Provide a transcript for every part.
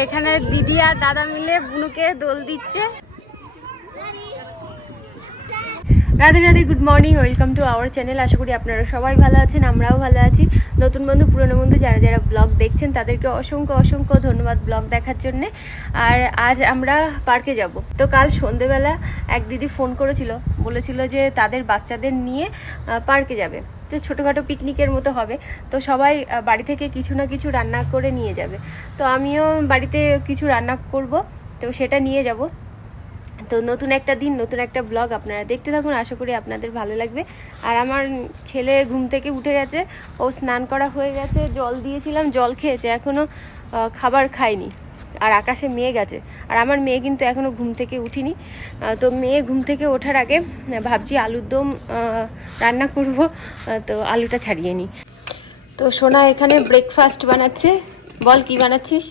এখানে দিদি আর দাদা মিলে বুনুকে দোল দিচ্ছে। Radhe Radhe good morning welcome to our channel আশা করি আপনারা সবাই ভালো আছেন, আমরাও ভালো আছি। নতুন বন্ধু, পুরনো বন্ধু, যারা যারা ব্লগ দেখছেন, তাদেরকে অসংখ্য অসংখ্য ধন্যবাদ ব্লগ দেখার জন্যে। আর আজ আমরা পার্কে যাব। তো কাল সন্ধেবেলা এক দিদি ফোন করেছিল, বলেছিল যে তাদের বাচ্চাদের নিয়ে পার্কে যাবে। তো ছোটোখাটো পিকনিকের মতো হবে। তো সবাই বাড়ি থেকে কিছু না কিছু রান্না করে নিয়ে যাবে। তো আমিও বাড়িতে কিছু রান্না করব, তো সেটা নিয়ে যাব। তো নতুন একটা দিন নতুন একটা ব্লগ আপনারা দেখতে থাকুন আশা করি আপনাদের ভালো লাগবে। আর আমার ছেলে ঘুম থেকে উঠে গেছে ও স্নান করা হয়ে গেছে জল দিয়েছিলাম জল খেয়েছে এখনও খাবার খায়নি। আর আকাশে মেয়ে গেছে আর আমার মেয়ে কিন্তু এখনও ঘুম থেকে উঠিনি। তো মেয়ে ঘুম থেকে ওঠার আগে ভাবছি আলুর দম রান্না করব তো আলুটা ছাড়িয়ে নিই। তো সোনা এখানে ব্রেকফাস্ট বানাচ্ছে। বল কি বানাচ্ছিস?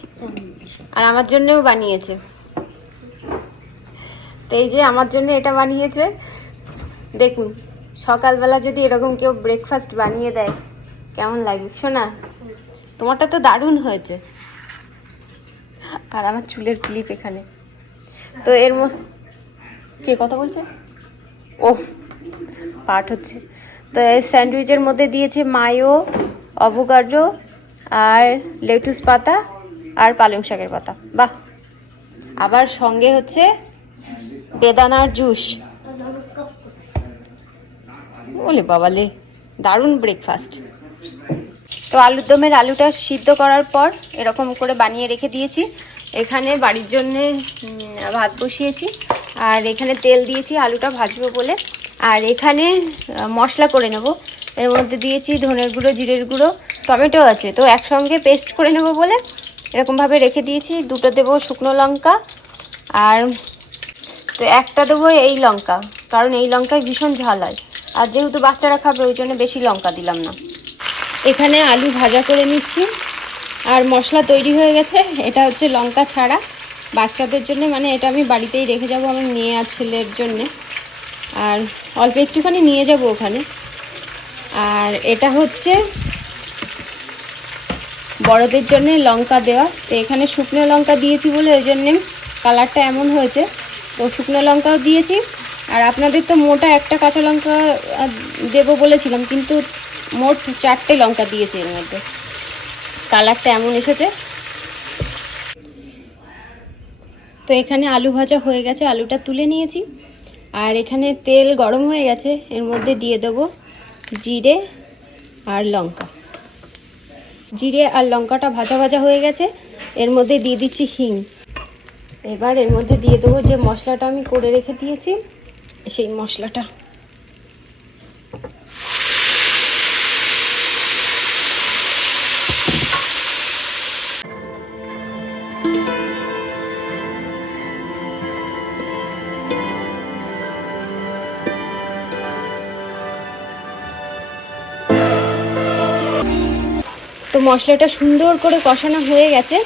আর আমার জন্যও বানিয়েছে। তো এই যে আমার জন্য এটা বানিয়েছে। দেখুন, সকালবেলা যদি এরকম কেউ ব্রেকফাস্ট বানিয়ে দেয়, কেমন লাগবে শোনা তোমারটা তো দারুণ হয়েছে। আর আমার চুলের ক্লিপ এখানে। তো এর মধ্যে কে কথা বলছে? ও পাঠ হচ্ছে। তো এই স্যান্ডউইচের মধ্যে দিয়েছে মায়ো, অবগাড্রো আর লেটুস পাতা আর পালং শাকের পাতা। বাহ! আবার সঙ্গে হচ্ছে বেদানার জুস। ওলে বাবালে, দারুণ ব্রেকফাস্ট তো আলুর দমের আলুটা সিদ্ধ করার পর এরকম করে বানিয়ে রেখে দিয়েছি। এখানে বাড়ির জন্যে ভাত বসিয়েছি। আর এখানে তেল দিয়েছি, আলুটা ভাজবো বলে। আর এখানে মশলা করে নেব। এর মধ্যে দিয়েছি ধনের গুঁড়ো, জিরের গুঁড়ো, টমেটো আছে। তো একসঙ্গে পেস্ট করে নেব বলে এরকমভাবে রেখে দিয়েছি। দুটো দেবো শুকনো লঙ্কা। আর তো একটা দেবো এই লঙ্কা, কারণ এই লঙ্কায় ভীষণ ঝাল হয়। আর যেহেতু বাচ্চারা খাবে, ওই জন্য বেশি লঙ্কা দিলাম না। এখানে আলু ভাজা করে নিচ্ছি। আর মশলা তৈরি হয়ে গেছে, এটা হচ্ছে লঙ্কা ছাড়া। বাচ্চাদের জন্য মানে এটা আমি বাড়িতেই রেখে যাব আমার মেয়ে আর ছেলের জন্যে। আর অল্প একটুখানি নিয়ে যাব ওখানে। আর এটা হচ্ছে বড়দের জন্য লঙ্কা দেওয়া। তো এখানে শুকনো লঙ্কা দিয়েছি বলে, ওই জন্যে কালারটা এমন হয়েছে। তো শুকনো লঙ্কাও দিয়েছি। আর আপনাদের তো মোটা একটা কাঁচা লঙ্কা দেবো বলেছিলাম, কিন্তু মোট চারটে লঙ্কা দিয়েছি এর মধ্যে। কালারটা এমন এসেছে। তো এখানে আলু ভাজা হয়ে গেছে, আলুটা তুলে নিয়েছি। আর এখানে তেল গরম হয়ে গেছে, এর মধ্যে দিয়ে দেবো জিরে আর লঙ্কা। জিরে আর লঙ্কাটা ভাজা ভাজা হয়ে গেছে, এর মধ্যে দিয়ে দিচ্ছি হিং। এবার এর মধ্যে দিয়ে দেবো যে মশলাটা আমি করে রেখে দিয়েছি, সেই মশলাটা। তো মশলাটা সুন্দর করে কষানো হয়ে গেছে।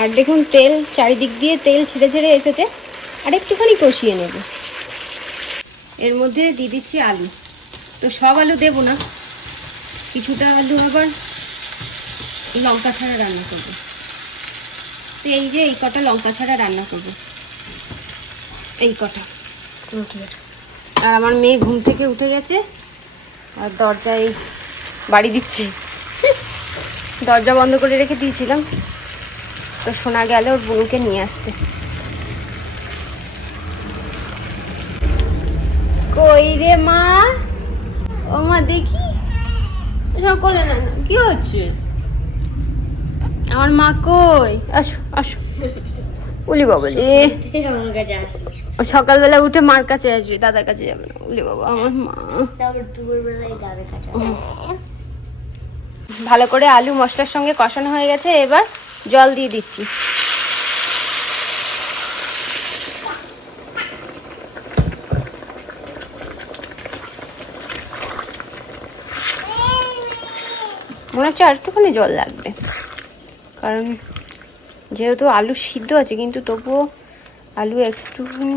আর দেখুন, তেল চারিদিক দিয়ে তেল ছেড়ে ছেড়ে এসেছে। আর একটুখানি কষিয়ে নেব। এর মধ্যে দিয়ে দিচ্ছি আলু। তো সব আলু দেব না। কিছুটা আলু আবার লঙ্কা ছাড়া রান্না করব। তো এই যে এই কটা লঙ্কা ছাড়া রান্না করব। এই কটা। উঠে গেছে আর আমার মেয়ে ঘুম থেকে উঠে গেছে। আর দরজায় বাড়ি দিচ্ছে। দরজা বন্ধ করে রেখে দিয়েছিলাম। তো শোনা গেল ওর বোনকে নিয়ে আসতে। কই রে মা? ও মা, দেখি। সকলে না কি হচ্ছে? আমার মা কই? আসো আসো। উলি বাবা সকালবেলা উঠে মার কাছে আসবি, দাদার কাছে যাবে না। উলি বাবা, আমার মা। ভালো করে আলু মশলার সঙ্গে কষানো হয়ে গেছে, এবার জল দিয়ে দিচ্ছি। মনে হচ্ছে আর একটুখানি জল লাগবে। কারণ যেহেতু আলু সিদ্ধ আছে, কিন্তু তবুও আলু একটুখানি,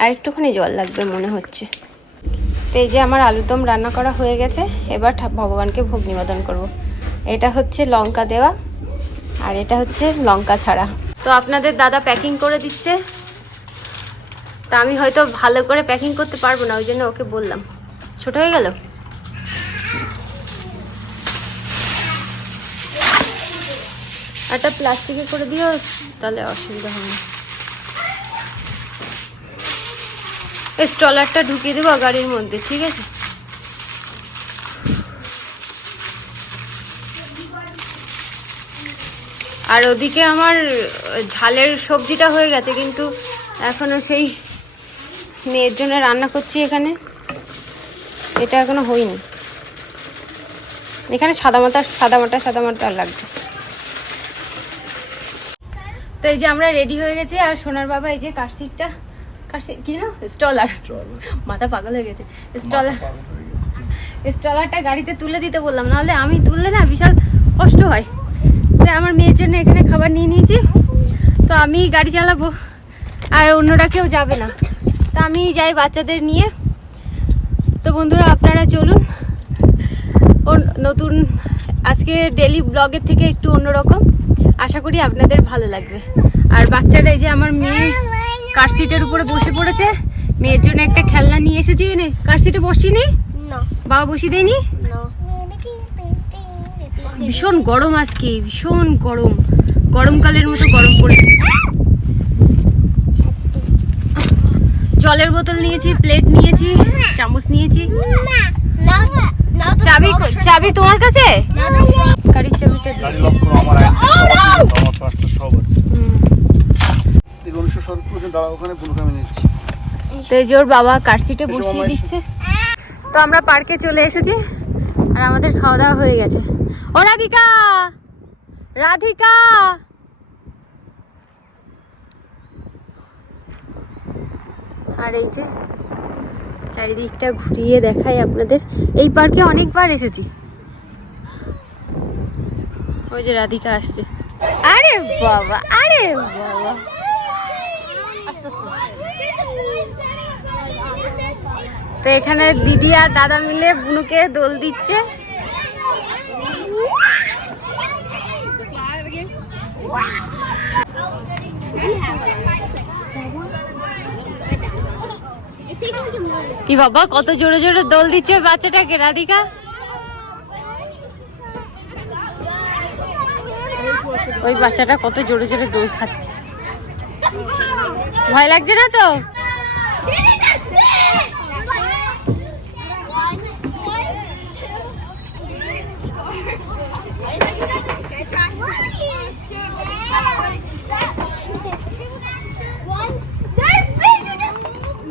আর একটুখানি জল লাগবে মনে হচ্ছে। তো এই যে আমার আলুদম রান্না করা হয়ে গেছে, এবার ভগবানকে ভোগ নিবেদন করব। এটা হচ্ছে লঙ্কা দেওয়া আর এটা হচ্ছে লঙ্কা ছাড়া। তো আপনাদের দাদা প্যাকিং করে দিচ্ছে। তা আমি হয়তো ভালো করে প্যাকিং করতে পারব না, ওই জন্য ওকে বললাম। ছোট হয়ে গেল? একটা প্লাস্টিকে করে দিও, তাহলে অসুবিধা হবে না। এই স্টলারটা ঢুকিয়ে দেবো গাড়ির মধ্যে, ঠিক আছে? আর ওদিকে আমার ঝালের সবজিটা হয়ে গেছে কিন্তু এখনও সেই মেয়ের জন্য রান্না করছি এখানে। এটা এখনও হয়নি। এখানে সাদা মাটা সাদা মাটা সাদা মাটা লাগবে। তো এই যে আমরা রেডি হয়ে গেছি আর সোনার বাবা এই যে কারসিটটা কারসিট কি না স্টলার মাথা পাগল হয়ে গেছে। স্টলার স্টলারটা গাড়িতে তুলে দিতে বললাম নাহলে আমি তুললে না বিশাল কষ্ট হয়। তাই আমার মেয়ের জন্য এখানে খাবার নিয়ে নিয়েছি। তো আমি গাড়ি চালাবো আর অন্যরা কেউ যাবে না। তো আমি যাই বাচ্চাদের নিয়ে। তো বন্ধুরা আপনারা চলুন। ও নতুন আজকে ডেলি ব্লগের থেকে একটু অন্যরকম। আশা করি আপনাদের ভালো লাগবে। আর বাচ্চারা এই যে আমার মেয়ে কার সিটের উপরে বসে পড়েছে। মেয়ের জন্য একটা খেলনা নিয়ে এসেছি এনে। কার সিটে বসিনি. বাবা বসিয়ে দেয়নি. ভীষণ গরম আজকে ভীষণ গরম। গরমকালের মতো গরম পড়েছে। জলের বোতল নিয়েছি প্লেট নিয়েছি চামচ নিয়েছি। চাবি চাবি তোমার কাছে. গাড়ির চাবিটা Oh তো ওর বাবা কার সিটে বসিয়ে দিচ্ছে। তো আমরা পার্কে চলে এসেছি। আর আমাদের খাওয়া দাওয়া হয়ে গেছে। ও রাধিকা! রাধিকা! আর এই যে চারিদিকটা ঘুরিয়ে দেখাই আপনাদের। এই পার্কে অনেকবার এসেছি। ওই যে রাধিকা আসছে। আরে বাবা আরে বাবা। তো এখানে দিদি আর দাদা মিলে বুনুকে দোল দিচ্ছে. কি বাবা, কত জোরে জোরে দোল দিচ্ছে বাচ্চাটাকে, রাধিকা? ওই বাচ্চাটা কত জোরে জোরে দোল খাচ্ছে। ভয় লাগছে না তো?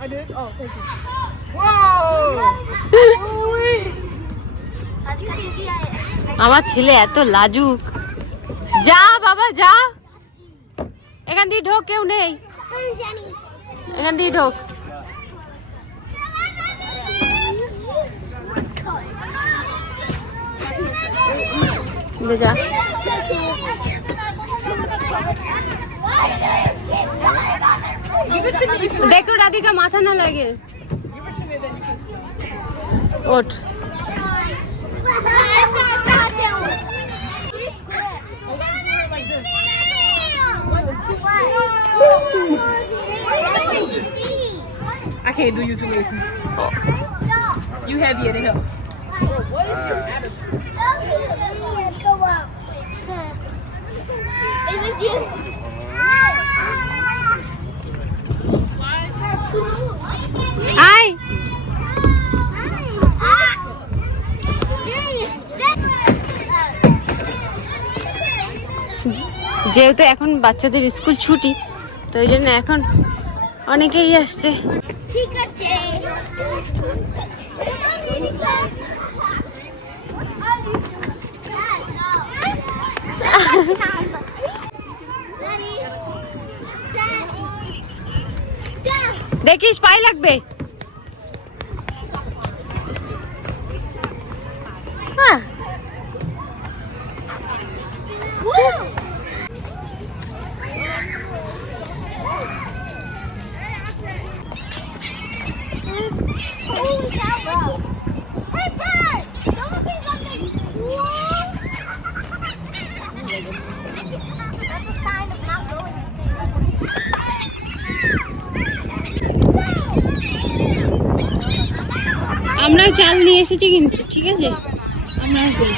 I did? Oh, thank you. Whoa! আমার ছেলে এত লাজুক যা বাবা যা এখান দিয়ে ঢোক কেউ নেই এখান দিয়ে ঢোক যা দেখো রাধিকা মাথা না লাগে ওঠ I can't do you two Mason. You heavier than him. আয় যেহেতু এখন বাচ্চাদের স্কুল ছুটি তো ওই জন্য এখন অনেকেই আসছে ঠিক আছে. দেখিস পাই লাগবে এসেছি কিন্তু ঠিক আছে আমরা করি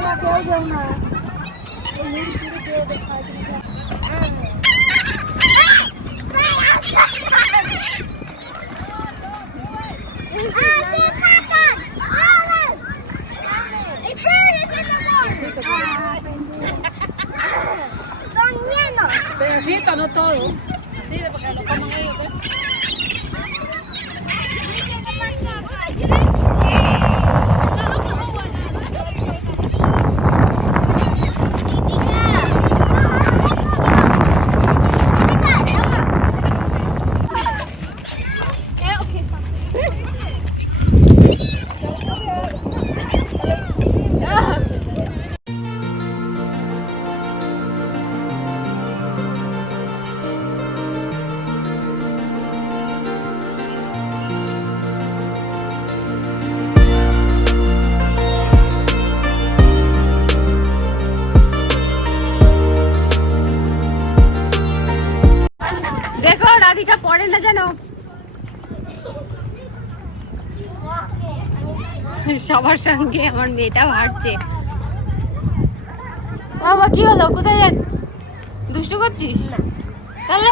না কেউ যাও Sí, oh. সবার সঙ্গে আমার মেয়েটাও হাঁটছে। বাবা কি হলো? কোথায় যাচ্ছ? দুষ্টু করছিস? তাহলে?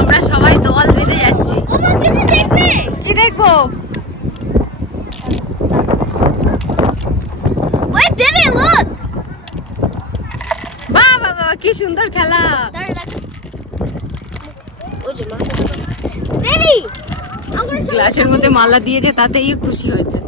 আমরা সবাই দল বেঁধে যাচ্ছি। কি দেখব? কি সুন্দর খেলা। গ্লাসের মধ্যে মালা দিয়েছে তাতেই খুশি হয়েছে।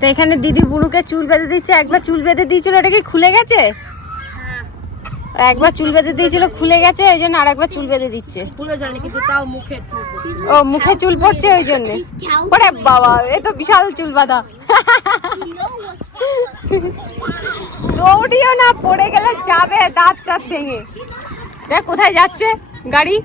তো এখানে দিদি বুড়ুকে চুল বেঁধে দিচ্ছে একবার চুল বেঁধে দিয়েছিল ওটা কি খুলে গেছে? একবার চুল বেঁধে দিয়েছিল খুলে গেছে এই জন্য আর একবার চুল বেঁধে দিচ্ছে। ও মুখে চুল পড়ছে ওই জন্য। ওরে বাবা এ তো বিশাল চুল বাঁধা। দৌড়িও না পড়ে গেলে যাবে দাঁত টাত ভেঙে। দেখ কোথায় যাচ্ছে? গাড়ি?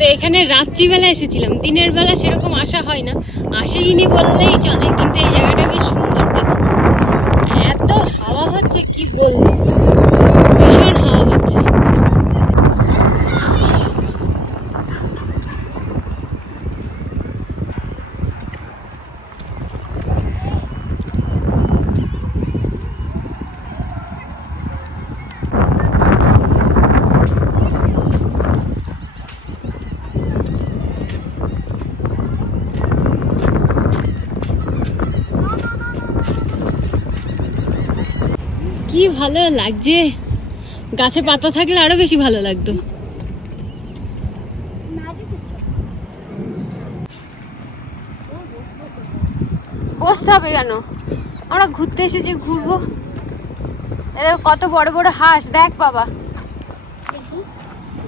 তো এখানে রাত্রিবেলা এসেছিলাম। দিনের বেলা সেরকম আসা হয় না। আসেইনি বললেই চলে, কিন্তু এই জায়গাটা বেশ সুন্দর দেখো। এত হাওয়া হচ্ছে, কি বলব ভীষণ হাওয়া হচ্ছে কি ভালো লাগছে। গাছে পাতা থাকলে আরও বেশি ভালো লাগতো। বসতে হবে কেন? আমরা ঘুরতে এসেছি, ঘুরবো। এ কত বড় বড় হাঁস, দেখ বাবা।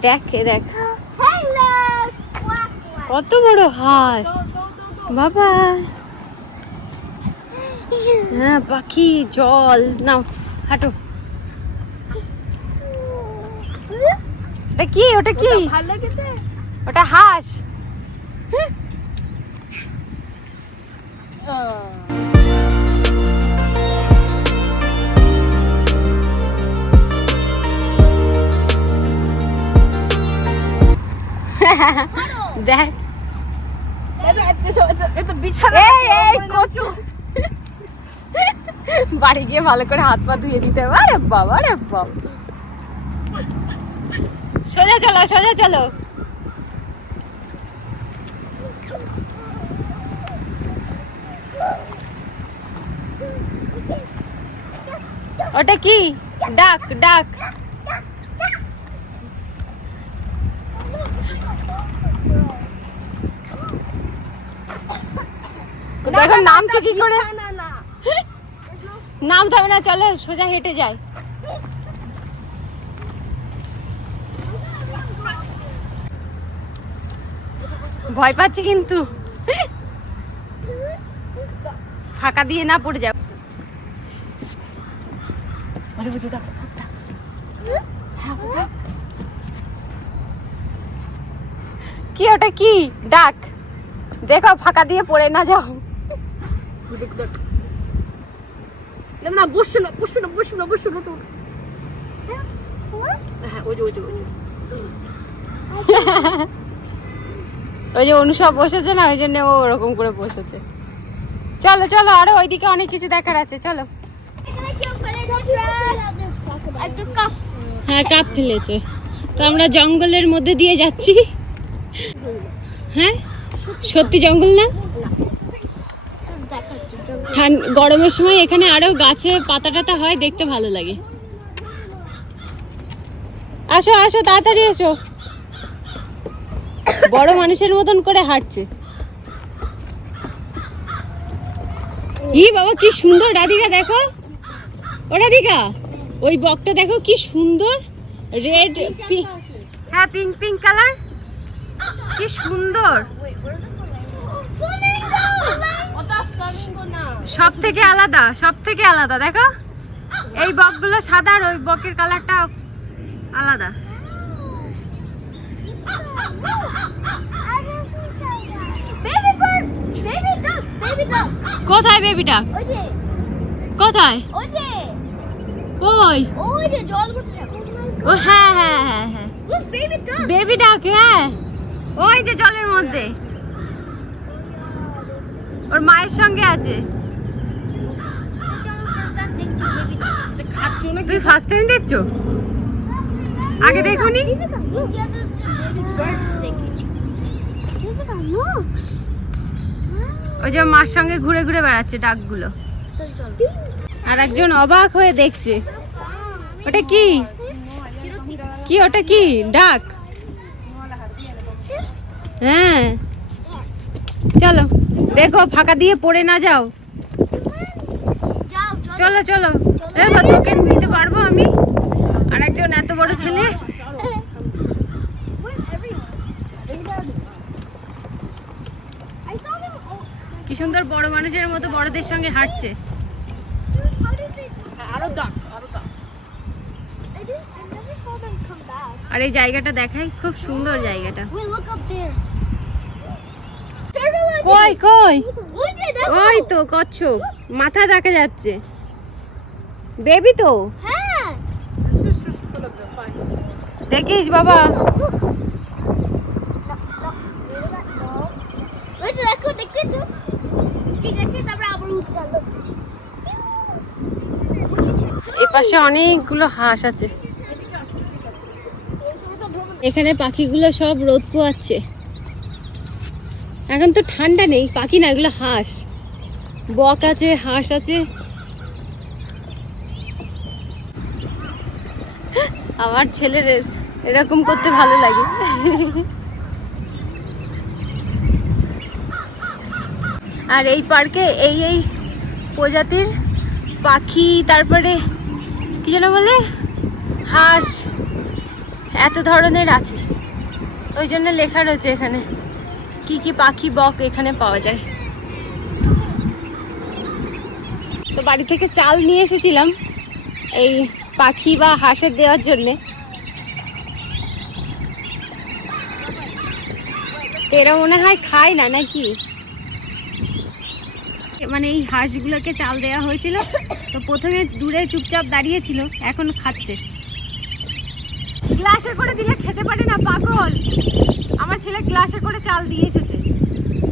দেখ দেখ. কত বড় হাঁস। বাবা। হ্যাঁ পাখি, জল, নাও, হাঁটো। ওটা কি? ওটা কি? ওটা হাঁস। দেখ। বাড়ি গিয়ে ভালো করে হাত পা ধুয়ে দিতে হবে। আরে বাবা আরে বাবা। সোজা চলো সোজা চলো। ওটা কি? ডাক ডাক। দেখো নামছে কি করে? না না না। চলো সোজা হেঁটে যাই। ভয় পাচ্ছি কিন্তু। ফাঁকা দিয়ে না পড়ে যাও। আরে কি ওটা কি? ডাক। দেখো, ফাঁকা দিয়ে পড়ে না যাও। না, বসছো না বসছো না বসছো না বসছো না হ্যাঁ ওই যে ওই যে ওই যে। ওই যে অনুসব বসেছে না, ওই জন্য ও ওরকম করে বসেছে। চলো চলো, আরও ওইদিকে অনেক কিছু দেখার আছে, চলো। হ্যাঁ কাপ ফেলেছে। তো আমরা জঙ্গলের মধ্যে দিয়ে যাচ্ছি। হ্যাঁ? সত্যি জঙ্গল না? গরমের সময় এখানে আরও গাছে পাতা টাতা হয়, দেখতে ভালো লাগে। আসো আসো, তাড়াতাড়ি এসো। বড় মানুষের মতন করে হাঁটছে। ই বাবা, কি সুন্দর রাধিকা, দেখো। ও রাধিকা, ওই বকটা দেখো কি সুন্দর। রেড হ্যাঁ পিঙ্ক পিঙ্ক কালার। কি সুন্দর। সব থেকে আলাদা, সব থেকে আলাদা, দেখো। এই বকগুলো সাদা আর ওই বকের কালারটা আলাদা। কোথায় ওই যে কোথায়? কই? ও হ্যাঁ হ্যাঁ হ্যাঁ হ্যাঁ! বেবি ডাক হ্যাঁ ওই যে জলের মধ্যে। ওর মায়ের সঙ্গে আছে। তুই ফার্স্ট টাইম দেখছ? আগে দেখুনি! ওই যে মার সঙ্গে ঘুরে ঘুরে বেড়াচ্ছে ডাকগুলো। আর একজন অবাক হয়ে দেখছে। ওটা কি? কি, ওটা কি? ডাক। হ্যাঁ। চলো, দেখো, ফাঁকা দিয়ে পড়ে না যাও। চলো চলো। এ তোকে নিতে পারব আমি। আর একজন এত বড় ছেলে। কি সুন্দর বড় মানুষের মতো বড়দের সঙ্গে হাঁটছে। আরও এই জায়গাটা দেখাই খুব সুন্দর জায়গাটা। কই কই? ওই ওই তো কচ্ছপ। মাথা দেখা যাচ্ছে। বেবি তো? হ্যাঁ। দেখিস বাবা ওই যে দেখো দেখতেছো ঠিক আছে তারপরে আবার উঠে গেল এ পাশে অনেকগুলো হাঁস আছে। এখানে পাখিগুলো সব রোদ পোয়াচ্ছে এখন তো ঠান্ডা নেই, পাখি না, এগুলো হাঁস। বক আছে, হাঁস আছে। আমার ছেলের এরকম করতে ভালো লাগে। আর এই পার্কে এই এই প্রজাতির পাখি, তারপরে কি যেন বলে? হাঁস। এত ধরনের আছে। ওই জন্য লেখা রয়েছে এখানে। কি কি পাখি বক এখানে পাওয়া যায়। তো বাড়ি থেকে চাল নিয়ে এসেছিলাম এই পাখি বা হাঁসের দেওয়ার জন্যে। এরা মনে হয় খায় না নাকি? মানে এই হাঁসগুলোকে চাল দেওয়া হয়েছিল। তো প্রথমে দূরে চুপচাপ দাঁড়িয়েছিল এখন খাচ্ছে। গ্লাসে করে দিলে খেতে পারে না পাগল। আমার ছেলে গ্লাসে করে চাল দিয়ে এসেছে।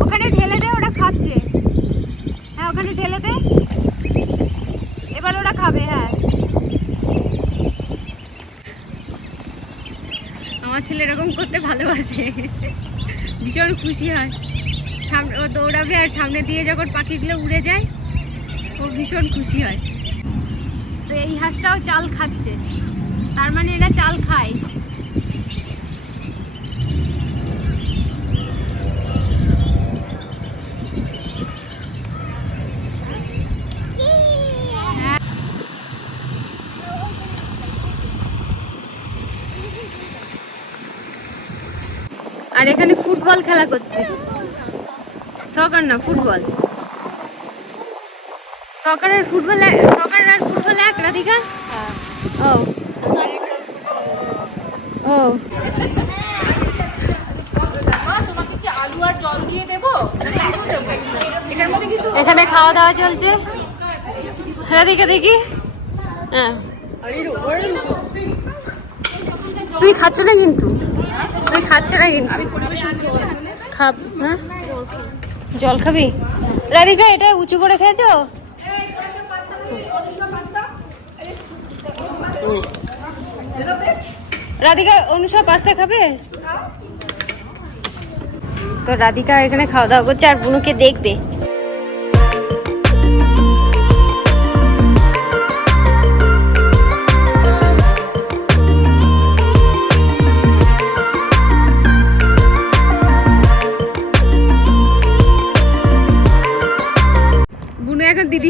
ওখানে ঢেলে দে ওরা খাচ্ছে। হ্যাঁ ওখানে ঢেলে দে। এবার ওরা খাবে হ্যাঁ। আমার ছেলে এরকম করতে ভালোবাসে। ভীষণ খুশি হয়। সামনে ও দৌড়াবে আর সামনে দিয়ে যখন পাখিগুলো উড়ে যায়, ও ভীষণ খুশি হয়। তো এই হাঁসটাও চাল খাচ্ছে। তার মানে এরা চাল খায়। আর এখানে ফুটবল খেলা করছে। সকার না ফুটবল সকার আর ফুটবল সকার আর ফুটবল এক রাধিকা? ও। ও। এখানে খাওয়া দাওয়া চলছে? রাধিকা দেখি। হ্যাঁ। তুই খাচ্ছ না কিন্তু? তুই খাচ্ছ না কিন্তু? খাব হ্যাঁ? জল খাবি? রাধিকা, এটা উঁচু করে খেয়েছো? রাধিকা, অনুষা পাস্তা খাবে? তো রাধিকা এখানে খাওয়া দাওয়া করছে আর বুনুকে দেখবে।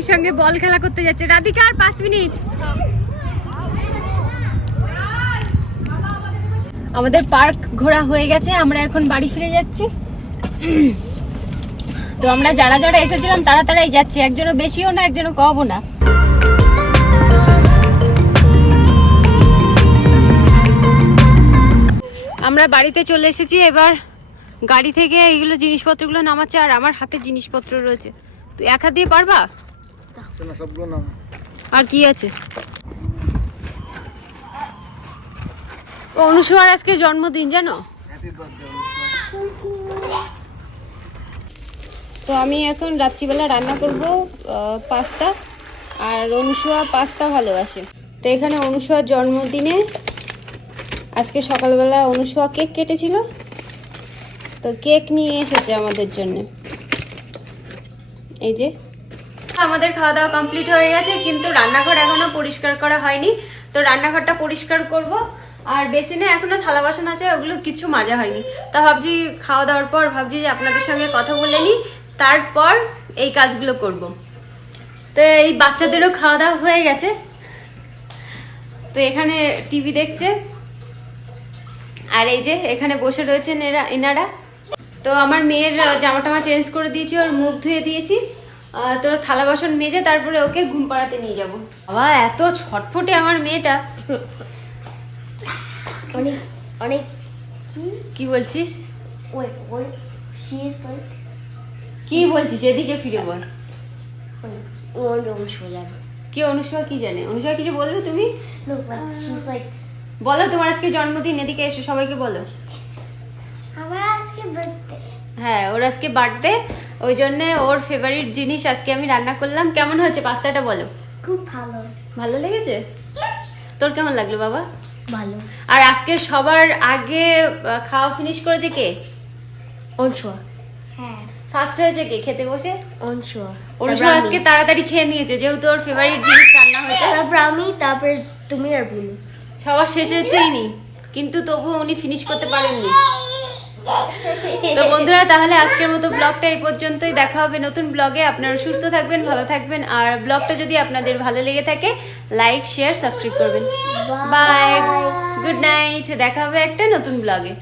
দিদির সঙ্গে বল খেলা করতে যাচ্ছে। রাধিকা, আর পাঁচ মিনিট। আমাদের পার্ক ঘোরা হয়ে গেছে, আমরা এখন বাড়ি ফিরে যাচ্ছি। তো আমরা যারা যারা এসেছিলাম, তারা তারাই যাচ্ছি। একজনও বেশিও না, একজনও কমও না। আমরা বাড়িতে চলে এসেছি, এবার গাড়ি থেকে এইগুলো জিনিসপত্রগুলো নামাচ্ছে, আর আমার হাতে জিনিসপত্র রয়েছে। তুই এক দিয়ে পারবা? আর কি আছে? অনুসুয়ার আজকে জন্মদিন জানো? তো আমি এখন রাত্রিবেলা রান্না করব পাস্তা আর অনুসুয়া পাস্তা ভালোবাসে। তো এখানে অনুসুয়ার জন্মদিনে আজকে সকালবেলা অনুসুয়া কেক কেটেছিল। তো কেক নিয়ে এসেছে আমাদের জন্য। এই যে। আমাদের খাওয়া দাওয়া কমপ্লিট হয়ে গেছে, কিন্তু রান্নাঘর এখনও পরিষ্কার করা হয়নি। তো রান্নাঘরটা পরিষ্কার করব। আর বেসিনে এখনও থালা বাসন আছে, ওগুলো কিছু মাজা হয়নি। তা ভাবছি খাওয়া দাওয়ার পর ভাবছি যে আপনাদের সঙ্গে কথা বলে নিই, তারপর এই কাজগুলো করব। তো এই বাচ্চাদেরও খাওয়া দাওয়া হয়ে গেছে। তো এখানে টিভি দেখছে। আর এই যে এখানে বসে রয়েছেন এরা, এনারা। তো আমার মেয়ের জামা টামা চেঞ্জ করে দিয়েছি, ওর মুখ ধুয়ে দিয়েছি। তো থালা বাসন মেজে তারপরে ওকে ঘুম পাড়াতে নিয়ে যাব। বাবা এত ছটফটে আমার মেয়েটা। অনেক অনেক। কি বলছিস? কি বলছিস? এদিকে ফিরে বল। কি অনুষ্কা কি জানে? অনুষ্কা কিছু বলবে তুমি? বলো তোমার আজকে জন্মদিন এদিকে এসো সবাইকে বলো। আমার আজকে বার্থডে হ্যাঁ ওর আজকে বার্থডে ওই জন্য ওর ফেভারিট জিনিস আজকে আমি রান্না করলাম। কেমন হয়েছে পাস্তাটা বলো? খুব ভালো। ভালো লেগেছে? তোর কেমন লাগল বাবা? ভালো। আর আজকে সবার আগে খাওয়া ফিনিশ করেছে কে? অনশোয়া। হ্যাঁ। ফার্স্ট হয়েছে কে? খেতে বসে? অনশোয়া। অনুষ্কা আজকে তাড়াতাড়ি খেয়ে নিয়েছে যেহেতু ওর ফেভারিট জিনিস রান্না হয়েছে। তারপর আমি তারপরে তুমি আর বলু। সবার শেষে হচ্ছে ইনি। কিন্তু তবুও উনি ফিনিশ করতে পারেননি। তো বন্ধুরা তাহলে আজকের মতো ব্লগটা এই পর্যন্তই। দেখা হবে নতুন ব্লগে আপনারা সুস্থ থাকবেন ভালো থাকবেন। আর ব্লগটা যদি আপনাদের ভালো লেগে থাকে লাইক শেয়ার সাবস্ক্রাইব করবেন। বাই গুড নাইট দেখা হবে একটা নতুন ব্লগে